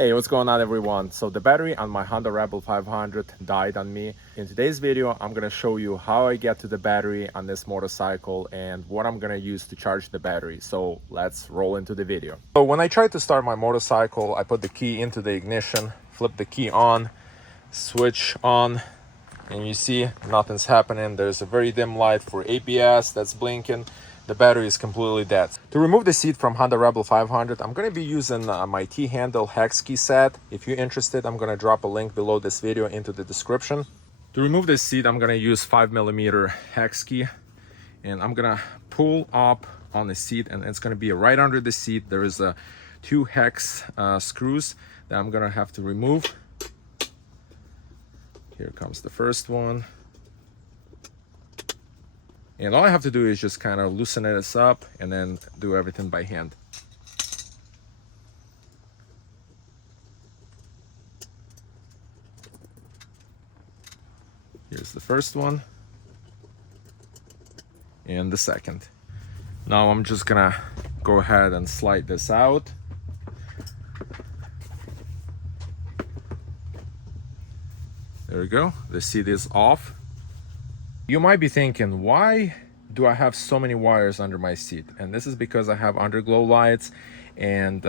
Hey, what's going on everyone? So the battery on my Honda Rebel 500 died on me. In today's video, I'm gonna show you how I get to the battery on this motorcycle and what I'm gonna use to charge the battery. So let's roll into the video. So when I tried to start my motorcycle, I put the key into the ignition, flip the key on, switch on, and you see nothing's happening. There's a very dim light for ABS that's blinking. The battery is completely dead. To remove the seat from Honda Rebel 500, I'm going to be using my T-handle hex key set. If you're interested, I'm going to drop a link below this video into the description. To remove this seat, I'm going to use 5mm hex key, and I'm going to pull up on the seat, and it's going to be right under the seat. There is two hex screws that I'm going to have to remove. Here comes the first one. And all I have to do is just kind of loosen it up and then do everything by hand. Here's the first one. And the second. Now I'm just gonna go ahead and slide this out. There we go. The seat is off. You might be thinking, why do I have so many wires under my seat? And this is because I have underglow lights, and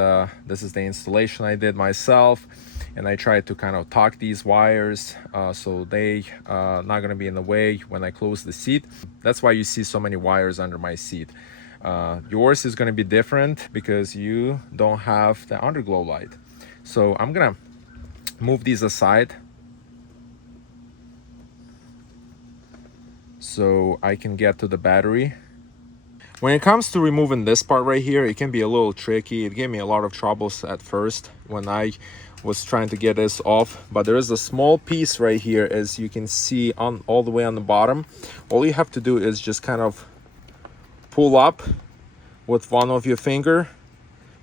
this is the installation I did myself. And I tried to kind of tuck these wires so they not gonna be in the way when I close the seat. That's why you see so many wires under my seat. Yours is gonna be different because you don't have the underglow light. So I'm gonna move these aside so I can get to the battery. When it comes to removing this part right here, it can be a little tricky. It gave me a lot of troubles at first when I was trying to get this off, but there is a small piece right here, as you can see, on all the way on the bottom. All you have to do is just kind of pull up with one of your finger.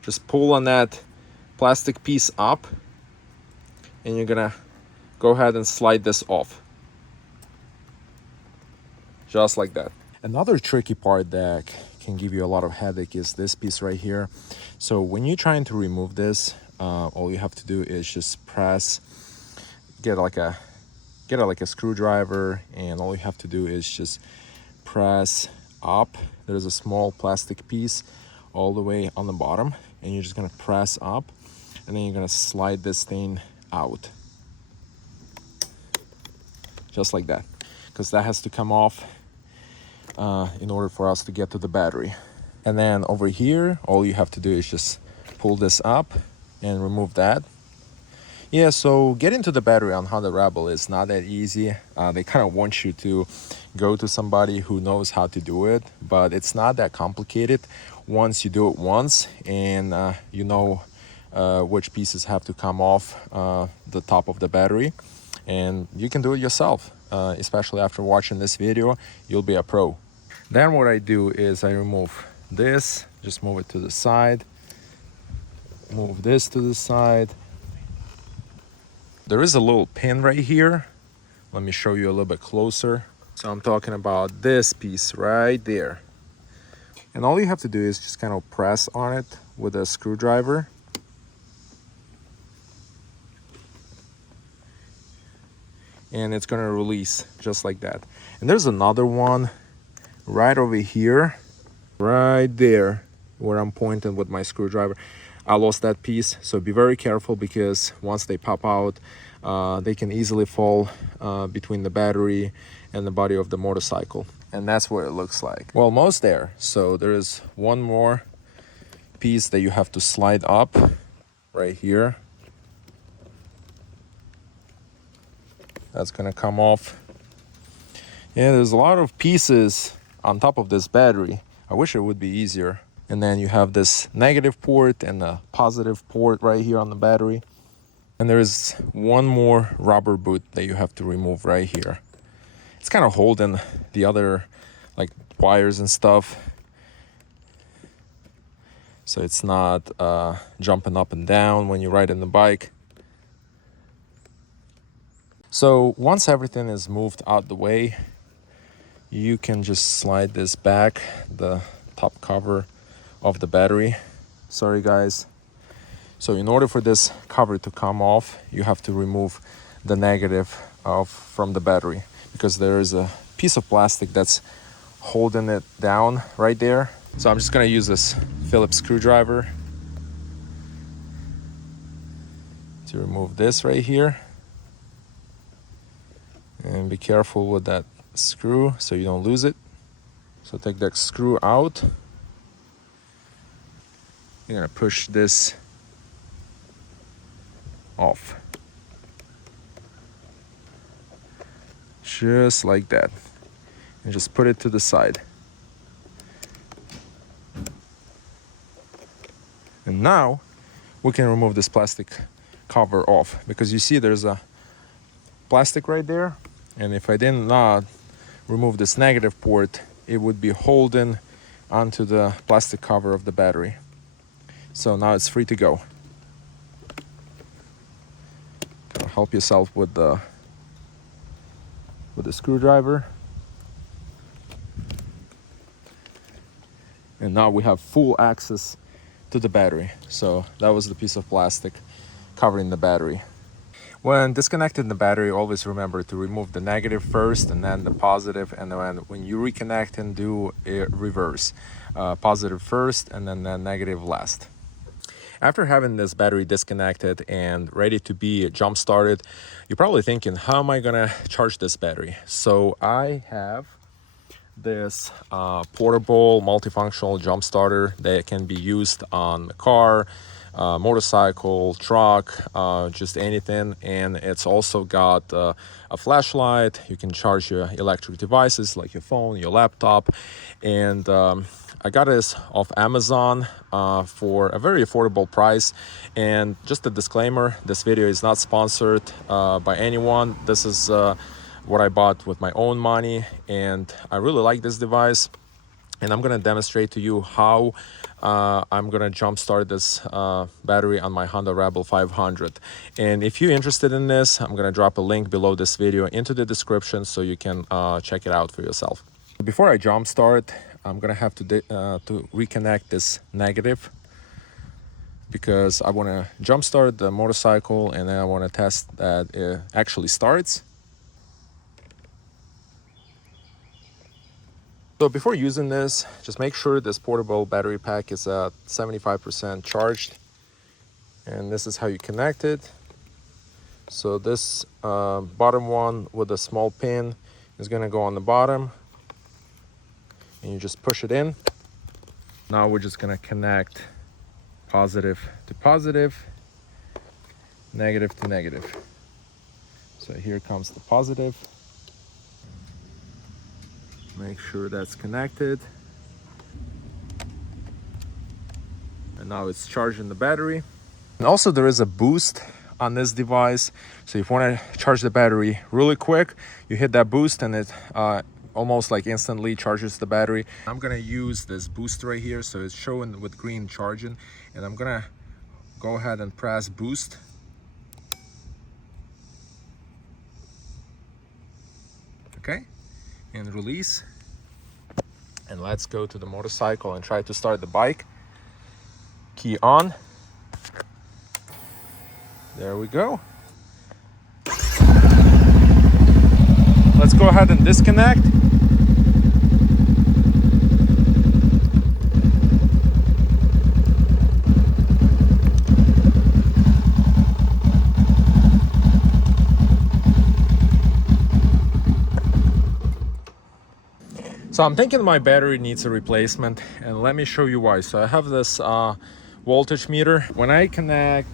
Just pull on that plastic piece up, and you're gonna go ahead and slide this off. Just like that. Another tricky part that can give you a lot of headache is this piece right here. So when you're trying to remove this, all you have to do is just press, get like a screwdriver, and all you have to do is just press up. There's a small plastic piece all the way on the bottom, and you're just gonna press up, and then you're gonna slide this thing out. Just like that, because that has to come off in order for us to get to the battery. And then over here, all you have to do is just pull this up and remove that. Yeah, so getting to the battery on Honda Rebel is not that easy. They kind of want you to go to somebody who knows how to do it, but it's not that complicated once you do it once, and you know which pieces have to come off the top of the battery, and you can do it yourself. Especially after watching this video, you'll be a pro. Then what I do is I remove this, just move it to the side, move this to the side. There is a little pin right here. Let me show you a little bit closer. So I'm talking about this piece right there. And all you have to do is just kind of press on it with a screwdriver. And it's gonna release just like that. And there's another one right over here, right there where I'm pointing with my screwdriver. I lost that piece, so be very careful, because once they pop out, they can easily fall between the battery and the body of the motorcycle. And that's what it looks like. Well, almost there. So there is one more piece that you have to slide up right here. That's gonna come off. Yeah, there's a lot of pieces on top of this battery. I wish it would be easier. And then you have this negative port and a positive port right here on the battery. And there's one more rubber boot that you have to remove right here. It's kind of holding the other like wires and stuff, so it's not jumping up and down when you're riding the bike. So once everything is moved out the way, you can just slide this back, the top cover of the battery. Sorry guys, So in order for this cover to come off, you have to remove the negative from the battery, because there is a piece of plastic that's holding it down right there. So I'm just gonna use this Phillips screwdriver to remove this right here. And be careful with that screw so you don't lose it. So take that screw out. You're gonna push this off. Just like that. And just put it to the side. And now we can remove this plastic cover off, because you see there's a plastic right there, and if I did not remove this negative port, it would be holding onto the plastic cover of the battery. So now it's free to go. Help yourself with the screwdriver. And now we have full access to the battery. So that was the piece of plastic covering the battery. When disconnecting the battery, always remember to remove the negative first and then the positive, and then when you reconnect and do a reverse, positive first and then the negative last. After having this battery disconnected and ready to be jump started, you're probably thinking, how am I gonna charge this battery? So I have this portable multifunctional jump starter that can be used on a car, motorcycle, truck, just anything. And it's also got a flashlight. You can charge your electric devices like your phone, your laptop. And I got this off Amazon for a very affordable price. And just a disclaimer, this video is not sponsored by anyone. This is what I bought with my own money, and I really like this device. And I'm gonna demonstrate to you how I'm gonna jumpstart this battery on my Honda Rebel 500. And if you're interested in this, I'm gonna drop a link below this video into the description so you can check it out for yourself. Before I jumpstart, I'm gonna have to reconnect this negative, because I wanna jumpstart the motorcycle and then I wanna test that it actually starts. So before using this, just make sure this portable battery pack is at 75% charged. And this is how you connect it. So this bottom one with a small pin is gonna go on the bottom. And you just push it in. Now we're just gonna connect positive to positive, negative to negative. So here comes the positive. Make sure that's connected. And now it's charging the battery. And also there is a boost on this device. So if you want to charge the battery really quick, you hit that boost and it almost like instantly charges the battery. I'm gonna use this boost right here. So it's showing with green charging. And I'm gonna go ahead and press boost. Okay. And release. And let's go to the motorcycle and try to start the bike. Key on. There we go. Let's go ahead and disconnect. So I'm thinking my battery needs a replacement, and let me show you why. So I have this voltage meter. When I connect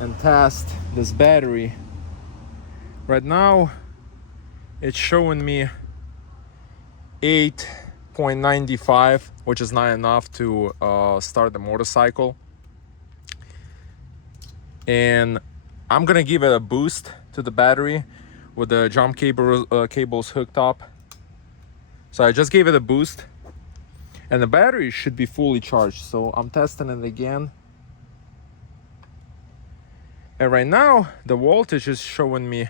and test this battery, right now it's showing me 8.95, which is not enough to start the motorcycle. And I'm gonna give it a boost to the battery with the jump cables hooked up. So I just gave it a boost and the battery should be fully charged. So I'm testing it again. And right now the voltage is showing me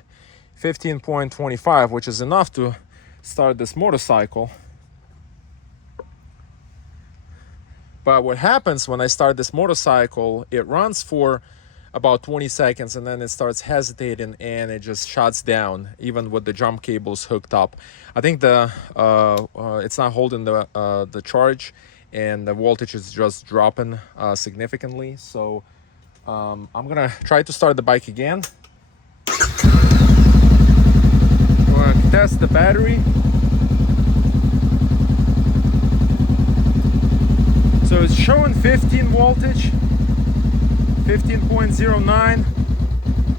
15.25, which is enough to start this motorcycle. But what happens when I start this motorcycle, it runs for about 20 seconds and then it starts hesitating and it just shuts down, even with the jump cables hooked up. I think the it's not holding the charge, and the voltage is just dropping significantly. So I'm gonna try to start the bike again. I'm gonna test the battery. So it's showing 15 voltage, 15.09.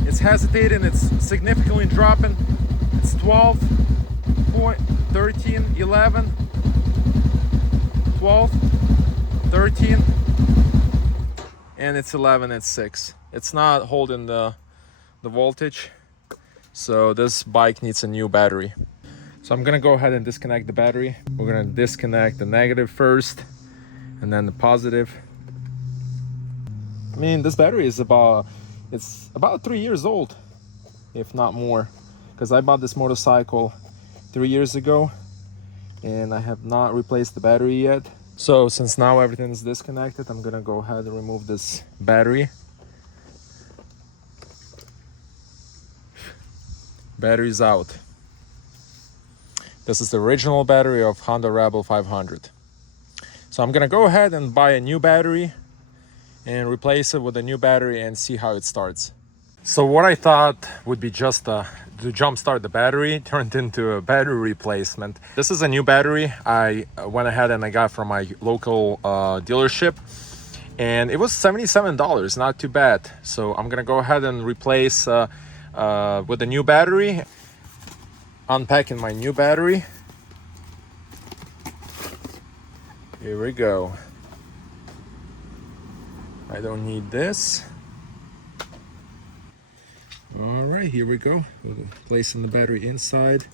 It's hesitating, it's significantly dropping. It's 12, 13, 11, 12, 13, and it's 11 at 6. It's not holding the voltage. So this bike needs a new battery. So I'm gonna go ahead and disconnect the battery. We're gonna disconnect the negative first and then the positive. I mean, this battery is about 3 years old, if not more, because I bought this motorcycle 3 years ago and I have not replaced the battery yet. So since now everything is disconnected, I'm gonna go ahead and remove this battery. Battery's out. This is the original battery of Honda Rebel 500. So I'm gonna go ahead and buy a new battery and replace it with a new battery and see how it starts. So what I thought would be just to jump start the battery turned into a battery replacement. This is a new battery I went ahead and I got from my local dealership, and it was $77, not too bad. So I'm gonna go ahead and replace with a new battery. Unpacking my new battery. Here we go. I don't need this. All right, here we go. We're placing the battery inside.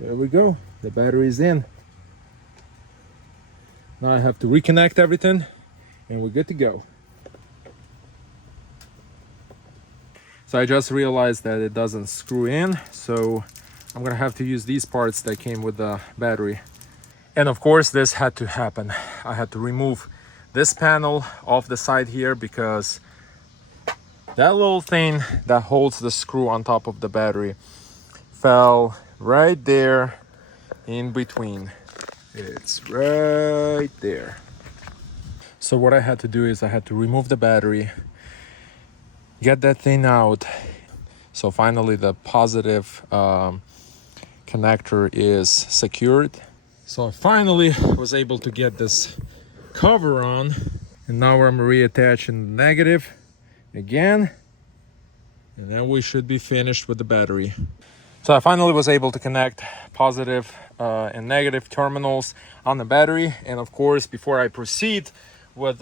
There we go. The battery's in. Now I have to reconnect everything and we're good to go. So I just realized that it doesn't screw in, so I'm gonna have to use these parts that came with the battery. And of course this had to happen. I had to remove this panel off the side here because that little thing that holds the screw on top of the battery fell right there in between. It's right there. So what I had to do is I had to remove the battery, get that thing out. So finally the positive connector is secured. So I finally was able to get this cover on, and now I'm reattaching the negative again, and then we should be finished with the battery. So I finally was able to connect positive and negative terminals on the battery, and of course before I proceed with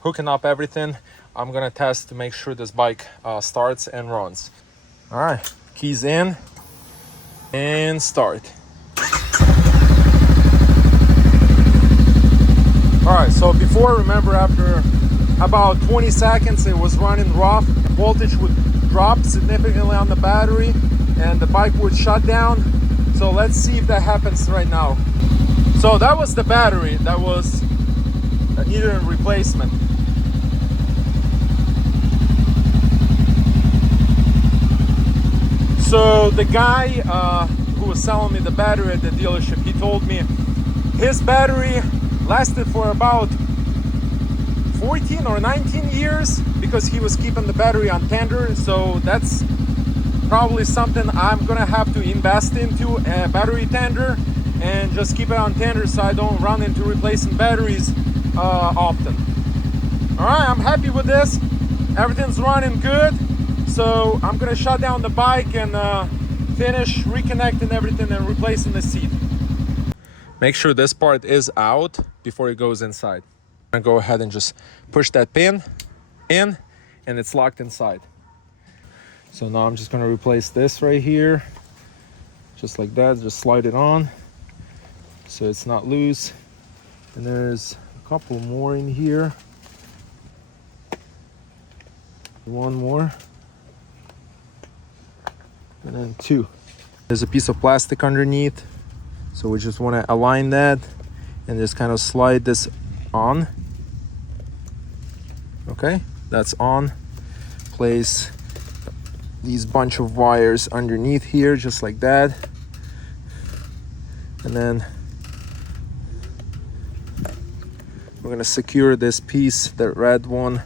hooking up everything, I'm gonna test to make sure this bike starts and runs. All right, keys in and start. All right, so before, remember, after about 20 seconds it was running rough, voltage would drop significantly on the battery and the bike would shut down. So let's see if that happens right now. So that was the battery that was needed a replacement. So the guy who was selling me the battery at the dealership, he told me his battery lasted for about 14 or 19 years because he was keeping the battery on tender. So that's probably something I'm gonna have to invest into, a battery tender, and just keep it on tender so I don't run into replacing batteries often. All right, I'm happy with this. Everything's running good. So I'm gonna shut down the bike and finish reconnecting everything and replacing the seat. Make sure this part is out before it goes inside. I'm gonna go ahead and just push that pin in and it's locked inside. So now I'm just gonna replace this right here. Just like that, just slide it on so it's not loose. And there's a couple more in here. One more. And then two. There's a piece of plastic underneath, So we just want to align that and just kind of slide this on. Okay, that's on. Place these bunch of wires underneath here, just like that. And then we're gonna secure this piece, the red one,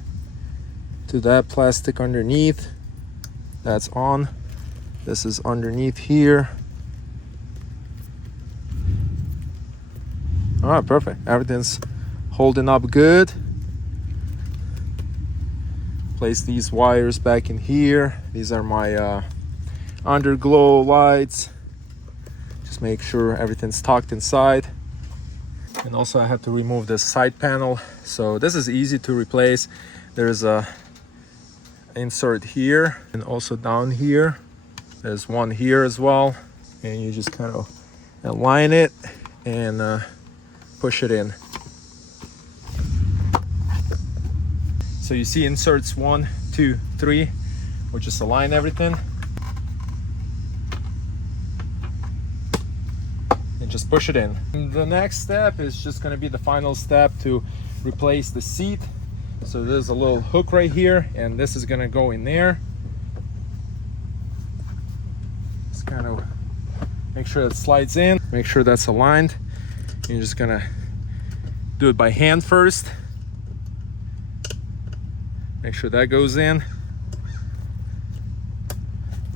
to that plastic underneath. That's on. This is underneath here. All right, perfect. Everything's holding up good. Place these wires back in here. These are my underglow lights. Just make sure everything's tucked inside. And also I have to remove this side panel. So this is easy to replace. There's a insert here and also down here. There's one here as well. And you just kind of align it and push it in. So you see inserts 1, 2, 3. We'll just align everything. And just push it in. And the next step is just going to be the final step to replace the seat. So there's a little hook right here, and this is going to go in there. Just kind of make sure it slides in. Make sure that's aligned. You're just going to do it by hand first. Make sure that goes in.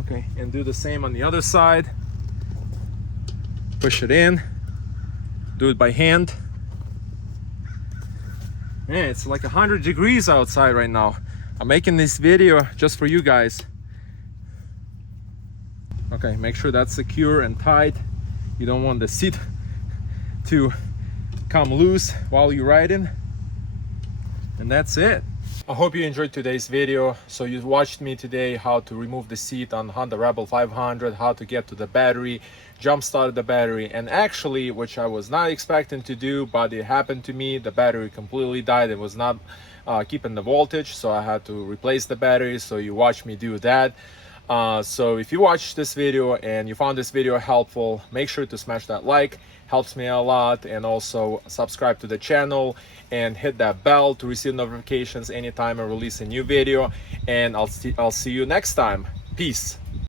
Okay, and do the same on the other side. Push it in. Do it by hand. Man, it's like 100 degrees outside right now. I'm making this video just for you guys. Okay, make sure that's secure and tight. You don't want the seat to come loose while you're riding. And that's it. I hope you enjoyed today's video. So you watched me today how to remove the seat on Honda Rebel 500, how to get to the battery, jump start the battery, and actually, which I was not expecting to do, but it happened to me, the battery completely died. It was not keeping the voltage, so I had to replace the battery. So you watched me do that. So if you watched this video and you found this video helpful, make sure to smash that like, helps me a lot, and also subscribe to the channel and hit that bell to receive notifications anytime I release a new video. And I'll see you next time. Peace.